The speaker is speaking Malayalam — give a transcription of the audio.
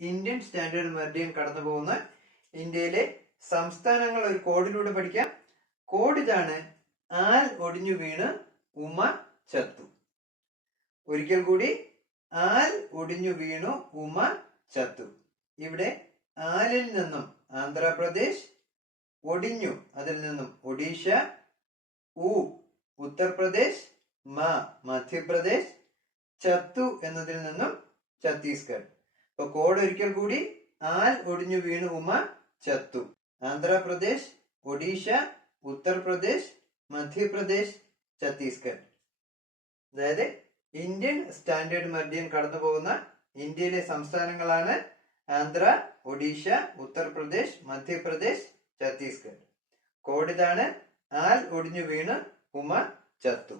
ഇന്ത്യൻ സ്റ്റാൻഡേർഡ് മെറിഡിയൻ കടന്നു പോകുന്ന ഇന്ത്യയിലെ സംസ്ഥാനങ്ങൾ ഒരു കോഡിലൂടെ പഠിക്കാം. കോഡ് ഇതാണ്: ആൽ ഒടിഞ്ഞു വീണ് ഉമ ചത്തു. ഒരിക്കൽ കൂടി, ആൽ ഒടിഞ്ഞു വീണു ഉമ ചത്തു. ഇവിടെ ആലിൽ നിന്നും ആന്ധ്രാപ്രദേശ്, ഒടിഞ്ഞു അതിൽ നിന്നും ഒഡീഷ, ഉത്തർപ്രദേശ്, മധ്യപ്രദേശ്, ചത്തു എന്നതിൽ നിന്നും ഛത്തീസ്ഗഡ്. അപ്പൊ കോഡ് ഒരിക്കൽ കൂടി: ആൽ ഒടിഞ്ഞു വീണു ഉമ ചത്തു. ആന്ധ്രാപ്രദേശ്, ഒഡീഷ, ഉത്തർപ്രദേശ്, മധ്യപ്രദേശ്, ഛത്തീസ്ഗഡ്. അതായത് ഇന്ത്യൻ സ്റ്റാൻഡേർഡ് മെറിഡിയൻ കടന്നു പോകുന്ന ഇന്ത്യയിലെ സംസ്ഥാനങ്ങളാണ് ആന്ധ്ര, ഒഡീഷ, ഉത്തർപ്രദേശ്, മധ്യപ്രദേശ്, ഛത്തീസ്ഗഡ്. കോഡ് ഇതാണ്: ആൽ ഒടിഞ്ഞു വീണ് ഉമ ചത്തു.